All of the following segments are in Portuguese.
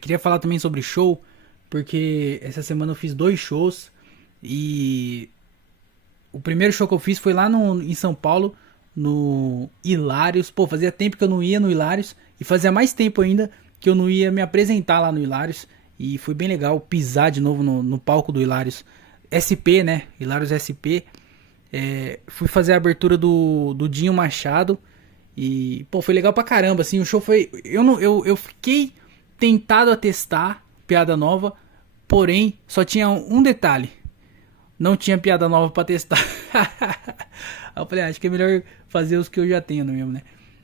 Queria falar também sobre show, porque essa semana eu fiz 2 shows e o primeiro show que eu fiz foi lá em São Paulo, no Hilários. Pô, fazia tempo que eu não ia no Hilários e fazia mais tempo ainda que eu não ia me apresentar lá no Hilários. E foi bem legal pisar de novo no palco do Hilários SP, né? Hilários SP. Fui fazer a abertura do Dinho Machado. E, pô, foi legal pra caramba, assim, o show foi... Eu fiquei tentado a testar piada nova, porém, só tinha um detalhe. Não tinha piada nova pra testar. Aí eu falei, acho que é melhor fazer os que eu já tenho mesmo, né?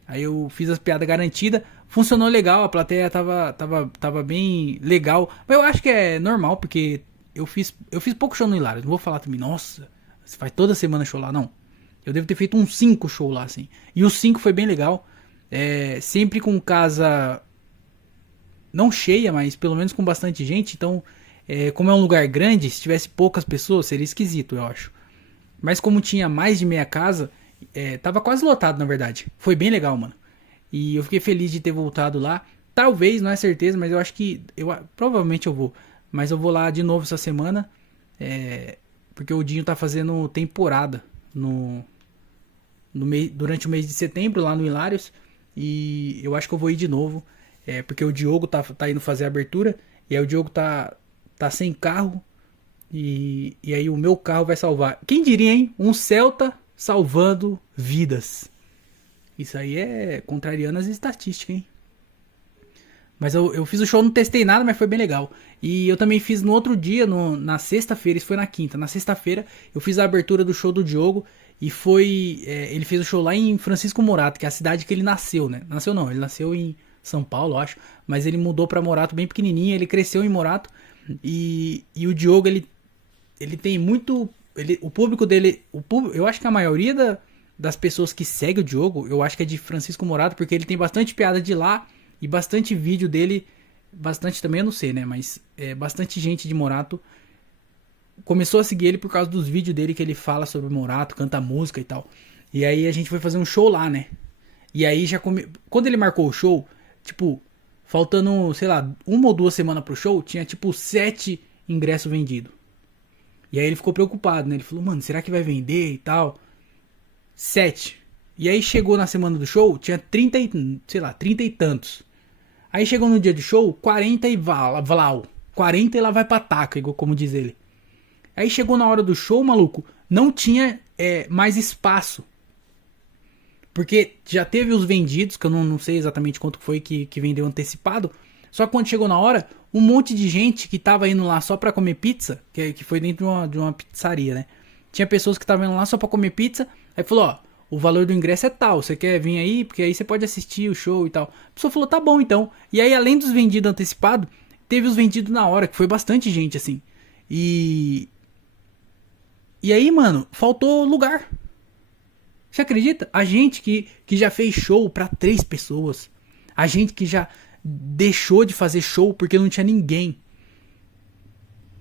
Aí eu fiz as piadas garantidas, funcionou legal, a plateia tava bem legal. Mas eu acho que é normal, porque eu fiz pouco show no Hilário. Não vou falar também, nossa, você faz toda semana show lá, não. Eu devo ter feito uns 5 shows lá, assim. E os 5 foi bem legal. Sempre com casa não cheia, mas pelo menos com bastante gente. Então, como é um lugar grande, se tivesse poucas pessoas, seria esquisito, eu acho. Mas como tinha mais de meia casa, tava quase lotado, na verdade. Foi bem legal, mano. E eu fiquei feliz de ter voltado lá. Talvez, não é certeza, mas eu acho que... provavelmente eu vou. Mas eu vou lá de novo essa semana. Porque o Dinho tá fazendo temporada durante o mês de setembro lá no Hilários. E eu acho que eu vou ir de novo. Porque o Diogo tá indo fazer a abertura. E aí o Diogo tá sem carro. E aí o meu carro vai salvar. Quem diria, hein? Um Celta salvando vidas. Isso aí é contrariando as estatísticas, hein? Mas eu fiz o show, não testei nada, mas foi bem legal. E eu também fiz no outro dia, na sexta-feira, isso foi na quinta. Na sexta-feira eu fiz a abertura do show do Diogo. E foi. Ele fez o show lá em Francisco Morato, que é a cidade que ele nasceu, né? Nasceu não, ele nasceu em São Paulo, eu acho. Mas ele mudou pra Morato bem pequenininho, ele cresceu em Morato. E o Diogo, ele tem muito. O público dele. Eu acho que a maioria das pessoas que segue o Diogo, eu acho que é de Francisco Morato, porque ele tem bastante piada de lá e bastante vídeo dele. Bastante também, eu não sei, né? Mas bastante gente de Morato começou a seguir ele por causa dos vídeos dele que ele fala sobre Morato, canta música e tal. E aí a gente foi fazer um show lá, né? E aí quando ele marcou o show, tipo, faltando, sei lá, 1 ou 2 semanas pro show, tinha tipo 7 ingressos vendidos. E aí ele ficou preocupado, né? Ele falou, mano, será que vai vender e tal? 7. E aí chegou na semana do show, tinha 30 e, sei lá, 30 e tantos. Aí chegou no dia do show, 40 e vlau. 40 e lá vai pra taca, igual como diz ele. Aí chegou na hora do show, maluco, não tinha mais espaço. Porque já teve os vendidos, que eu não sei exatamente quanto foi que vendeu antecipado. Só que quando chegou na hora, um monte de gente que tava indo lá só pra comer pizza, que foi dentro de uma pizzaria, né? Tinha pessoas que estavam indo lá só pra comer pizza. Aí falou, ó, o valor do ingresso é tal, você quer vir aí? Porque aí você pode assistir o show e tal. A pessoa falou, tá bom então. E aí, além dos vendidos antecipados, teve os vendidos na hora, que foi bastante gente, assim. E aí, mano, faltou lugar. Você acredita? A gente que já fez show pra 3 pessoas. A gente que já deixou de fazer show porque não tinha ninguém.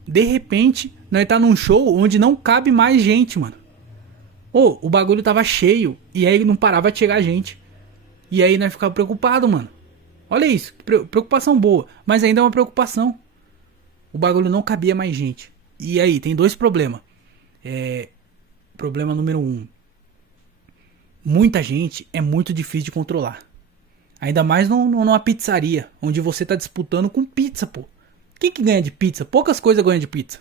De repente, nós tá num show onde não cabe mais gente, mano. O bagulho tava cheio e aí não parava de chegar gente. E aí nós ficava preocupado, mano. Olha isso, preocupação boa, mas ainda é uma preocupação. O bagulho não cabia mais gente. E aí, tem 2 problemas. Problema número 1. Muita gente é muito difícil de controlar. Ainda mais numa pizzaria, onde você tá disputando com pizza, pô. Quem que ganha de pizza? Poucas coisas ganham de pizza.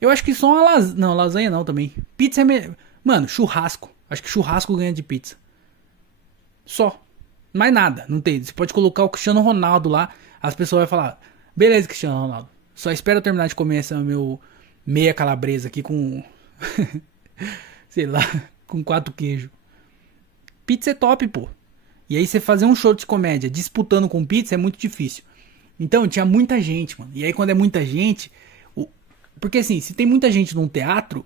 Eu acho que só uma lasanha. Não, lasanha não também. Pizza é. Mano, churrasco. Acho que churrasco ganha de pizza. Só. Mais nada. Não tem. Você pode colocar o Cristiano Ronaldo lá. As pessoas vão falar: beleza, Cristiano Ronaldo. Só espero eu terminar de comer essa meu meia calabresa aqui com. Sei lá. Com 4 queijos. Pizza é top, pô. E aí você fazer um show de comédia disputando com pizza é muito difícil. Então tinha muita gente, mano. E aí quando é muita gente. Porque assim, se tem muita gente num teatro,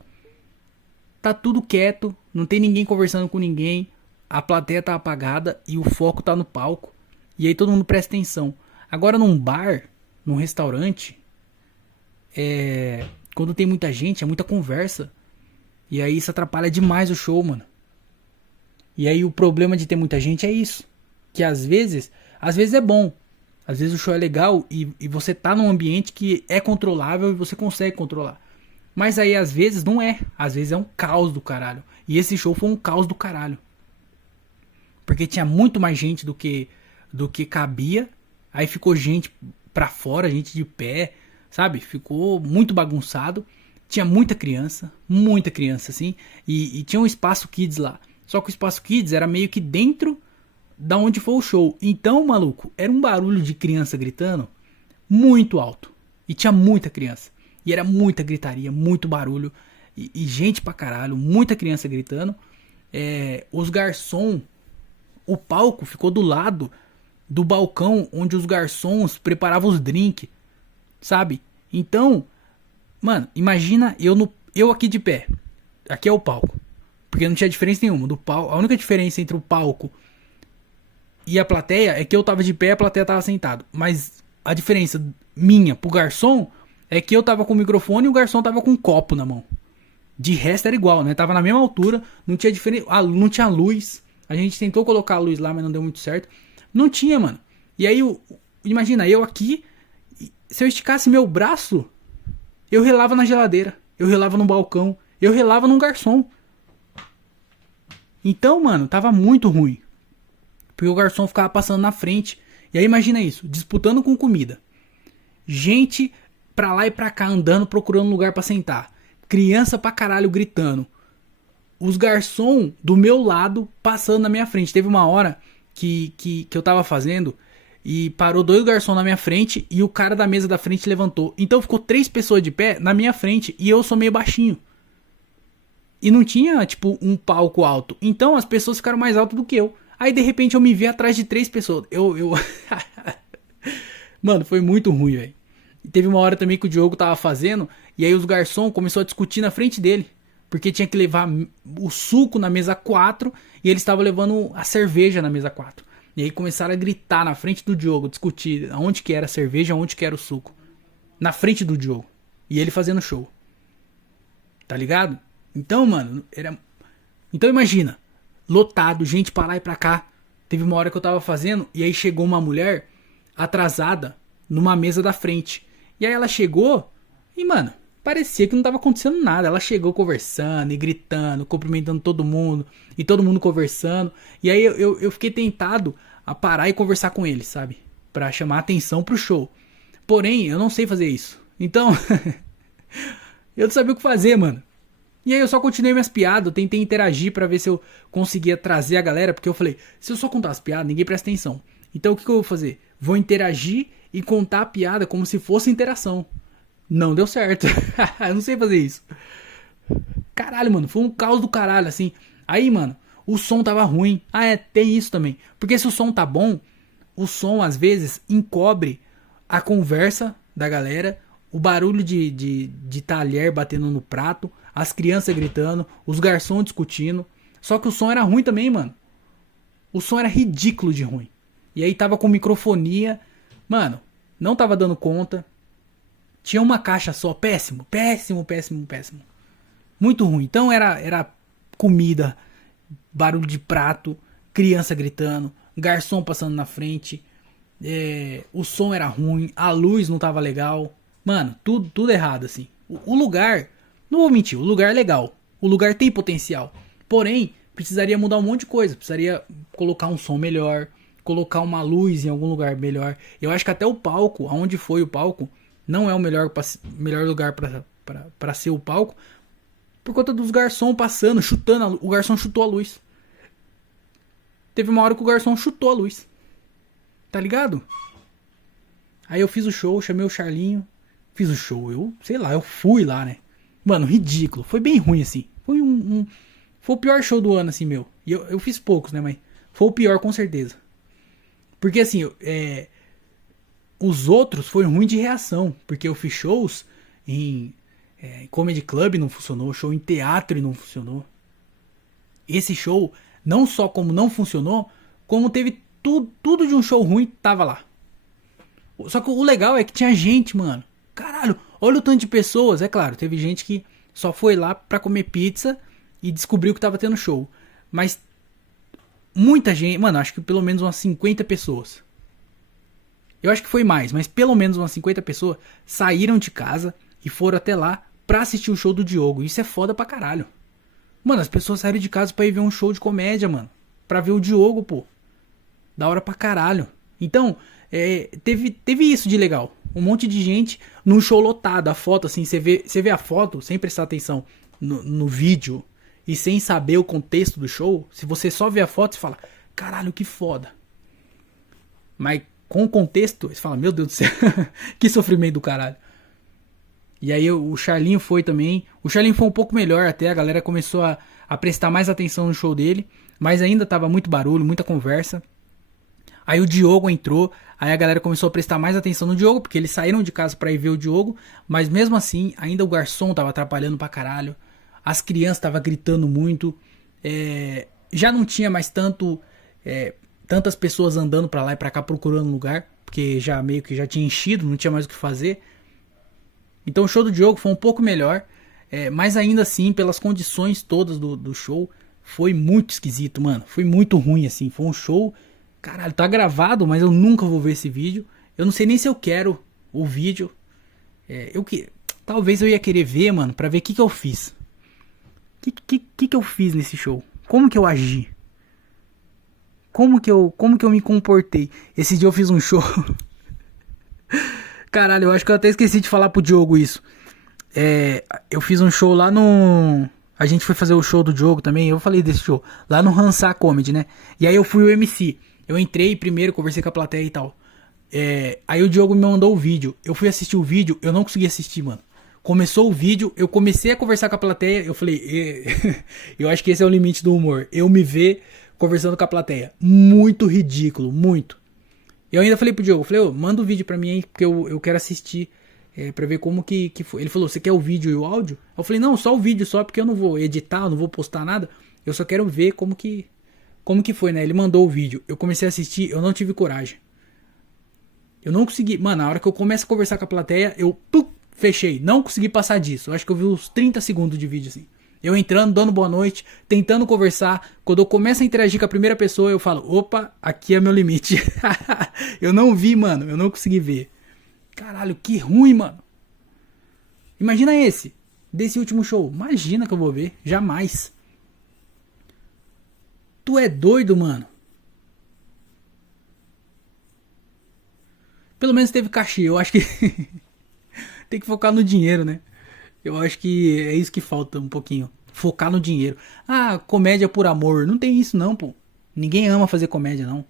tá tudo quieto, não tem ninguém conversando com ninguém, a plateia tá apagada e o foco tá no palco. E aí todo mundo presta atenção. Agora num bar, num restaurante, quando tem muita gente, é muita conversa. E aí isso atrapalha demais o show, mano. E aí o problema de ter muita gente é isso. Que às vezes é bom. Às vezes o show é legal e você tá num ambiente que é controlável e você consegue controlar. Mas aí às vezes não é. Às vezes é um caos do caralho. E esse show foi um caos do caralho. Porque tinha muito mais gente do que cabia. Aí ficou gente pra fora, gente de pé, sabe? Ficou muito bagunçado. Tinha muita criança assim. E tinha um espaço kids lá. Só que o espaço kids era meio que dentro da onde foi o show. Então, maluco, era um barulho de criança gritando muito alto. E tinha muita criança. E era muita gritaria, muito barulho. E gente pra caralho, muita criança gritando. Os garçons, o palco ficou do lado do balcão onde os garçons preparavam os drinks, sabe? Então, mano, imagina eu aqui de pé. Aqui é o palco. Porque não tinha diferença nenhuma. A única diferença entre o palco e a plateia é que eu tava de pé e a plateia tava sentado. Mas a diferença minha pro garçom é que eu tava com o microfone e o garçom tava com um copo na mão. De resto era igual, né? Tava na mesma altura, não tinha diferença, não tinha luz. A gente tentou colocar a luz lá, mas não deu muito certo. Não tinha, mano. E aí, imagina, eu aqui, se eu esticasse meu braço, eu relava na geladeira, eu relava no balcão, eu relava num garçom. Então, mano, tava muito ruim. Porque o garçom ficava passando na frente. E aí imagina isso, disputando com comida. Gente pra lá e pra cá andando, procurando lugar pra sentar. Criança pra caralho gritando. Os garçom do meu lado passando na minha frente. Teve uma hora que eu tava fazendo e parou 2 garçons na minha frente e o cara da mesa da frente levantou. Então ficou 3 pessoas de pé na minha frente e eu sou meio baixinho. E não tinha, tipo, um palco alto. Então as pessoas ficaram mais altas do que eu. Aí de repente eu me vi atrás de 3 pessoas. Mano, foi muito ruim, velho. E teve uma hora também que o Diogo tava fazendo. E aí os garçons começaram a discutir na frente dele. Porque tinha que levar o suco na mesa 4. E eles estavam levando a cerveja na mesa 4. E aí começaram a gritar na frente do Diogo. Discutir aonde que era a cerveja, aonde que era o suco. Na frente do Diogo. E ele fazendo show. Tá ligado? Então, mano, Então imagina. Lotado, gente pra lá e pra cá. Teve uma hora que eu tava fazendo. E aí chegou uma mulher atrasada numa mesa da frente. E aí ela chegou e, mano, parecia que não tava acontecendo nada. Ela chegou conversando e gritando, cumprimentando todo mundo. E todo mundo conversando. E aí eu fiquei tentado a parar e conversar com ele, sabe? Pra chamar atenção pro show. Porém, eu não sei fazer isso. Então, eu não sabia o que fazer, mano. E aí eu só continuei minhas piadas, eu tentei interagir pra ver se eu conseguia trazer a galera. Porque eu falei, se eu só contar as piadas, ninguém presta atenção. Então o que eu vou fazer? Vou interagir e contar a piada como se fosse interação. Não deu certo. Eu não sei fazer isso. Caralho, mano, foi um caos do caralho, assim. Aí, mano, o som tava ruim. Tem isso também. Porque se o som tá bom, o som às vezes encobre a conversa da galera, o barulho de talher batendo no prato, as crianças gritando, os garçons discutindo. Só que o som era ruim também, mano. O som era ridículo de ruim. E aí tava com microfonia. Mano, não tava dando conta. Tinha uma caixa só. Péssimo, péssimo, péssimo, péssimo. Muito ruim. Então era comida, barulho de prato, criança gritando, garçom passando na frente. O som era ruim, a luz não tava legal. Mano, tudo errado, assim. O lugar, não vou mentir, o lugar é legal. O lugar tem potencial. Porém, precisaria mudar um monte de coisa. Precisaria colocar um som melhor, colocar uma luz em algum lugar melhor. Eu acho que até o palco, aonde foi o palco, não é o melhor lugar pra ser o palco. Por conta dos garçons passando, chutando. O garçom chutou a luz. Teve uma hora que o garçom chutou a luz. Tá ligado? Aí eu fiz o show, chamei o Charlinho. Fiz o show, eu fui lá, né? Mano, ridículo. Foi bem ruim, assim. Foi foi o pior show do ano, assim, meu. E eu fiz poucos, né, mas foi o pior, com certeza. Porque, assim, os outros foi ruim de reação. Porque eu fiz shows em comedy club, não funcionou. Show em teatro e não funcionou. Esse show, não só como não funcionou, como teve tudo de um show ruim, tava lá. Só que o legal é que tinha gente, mano. Caralho, olha o tanto de pessoas. É claro, teve gente que só foi lá pra comer pizza e descobriu que tava tendo show. Mas muita gente, mano, acho que pelo menos umas 50 pessoas. Eu acho que foi mais, mas pelo menos umas 50 pessoas saíram de casa e foram até lá pra assistir o show do Diogo. Isso é foda pra caralho. Mano, as pessoas saíram de casa pra ir ver um show de comédia, mano. Pra ver o Diogo, pô. Da hora pra caralho. Então, teve isso de legal. Um monte de gente num show lotado. A foto, assim, você vê a foto sem prestar atenção no vídeo e sem saber o contexto do show. Se você só vê a foto, você fala, caralho, que foda. Mas com o contexto, você fala, meu Deus do céu, que sofrimento do caralho. E aí o Charlinho foi também. O Charlinho foi um pouco melhor até, a galera começou a prestar mais atenção no show dele. Mas ainda tava muito barulho, muita conversa. Aí o Diogo entrou, aí a galera começou a prestar mais atenção no Diogo, porque eles saíram de casa pra ir ver o Diogo, mas mesmo assim, ainda o garçom tava atrapalhando pra caralho, as crianças tava gritando muito, já não tinha mais tantas pessoas andando pra lá e pra cá procurando lugar, porque já meio que já tinha enchido, não tinha mais o que fazer. Então o show do Diogo foi um pouco melhor, mas ainda assim, pelas condições todas do show, foi muito esquisito, mano, foi muito ruim assim, foi um show... Caralho, tá gravado, mas eu nunca vou ver esse vídeo. Eu não sei nem se eu quero o vídeo. Talvez eu ia querer ver, mano, pra ver o que eu fiz. O que eu fiz nesse show? Como que eu agi? Como que eu me comportei? Esse dia eu fiz um show. Caralho, eu acho que eu até esqueci de falar pro Diogo isso. Eu fiz um show lá no... A gente foi fazer o show do Diogo também. Eu falei desse show. Lá no Hansá Comedy, né? E aí eu fui o MC. Eu entrei primeiro, conversei com a plateia e tal. Aí o Diogo me mandou o vídeo. Eu fui assistir o vídeo, eu não consegui assistir, mano. Começou o vídeo, eu comecei a conversar com a plateia. Eu falei, eu acho que esse é o limite do humor. Eu me ver conversando com a plateia. Muito ridículo, muito. Eu ainda falei pro Diogo, falei, manda o vídeo pra mim aí, porque eu quero assistir. Pra ver como que foi. Ele falou, você quer o vídeo e o áudio? Eu falei, não, só o vídeo só, porque eu não vou editar, eu não vou postar nada. Eu só quero ver como que foi, né? Ele mandou o vídeo. Eu comecei a assistir, eu não tive coragem. Eu não consegui. Mano, na hora que eu começo a conversar com a plateia, eu fechei. Não consegui passar disso. Eu acho que eu vi uns 30 segundos de vídeo assim. Eu entrando, dando boa noite, tentando conversar. Quando eu começo a interagir com a primeira pessoa, eu falo, opa, aqui é meu limite. Eu não vi, mano. Eu não consegui ver. Caralho, que ruim, mano. Imagina desse último show. Imagina que eu vou ver. Jamais. Tu é doido, mano. Pelo menos teve cachê. Eu acho que tem que focar no dinheiro, né? Eu acho que é isso que falta um pouquinho. Focar no dinheiro. Ah, comédia por amor. Não tem isso não, pô. Ninguém ama fazer comédia, não.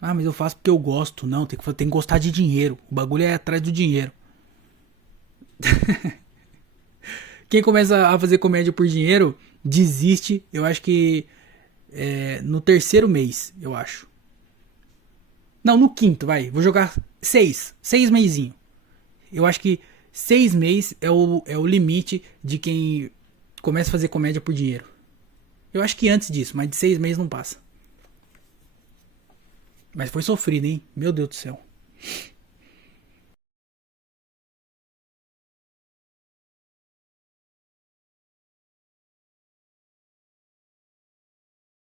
Ah, mas eu faço porque eu gosto. Não, tem que gostar de dinheiro. O bagulho é atrás do dinheiro. Quem começa a fazer comédia por dinheiro, desiste. Eu acho que no terceiro mês, eu acho. Não, no quinto, vai. Vou jogar 6 meizinho. Eu acho que 6 meses é o limite de quem começa a fazer comédia por dinheiro. Eu acho que antes disso, mas de 6 meses não passa. Mas foi sofrido, hein? Meu Deus do céu.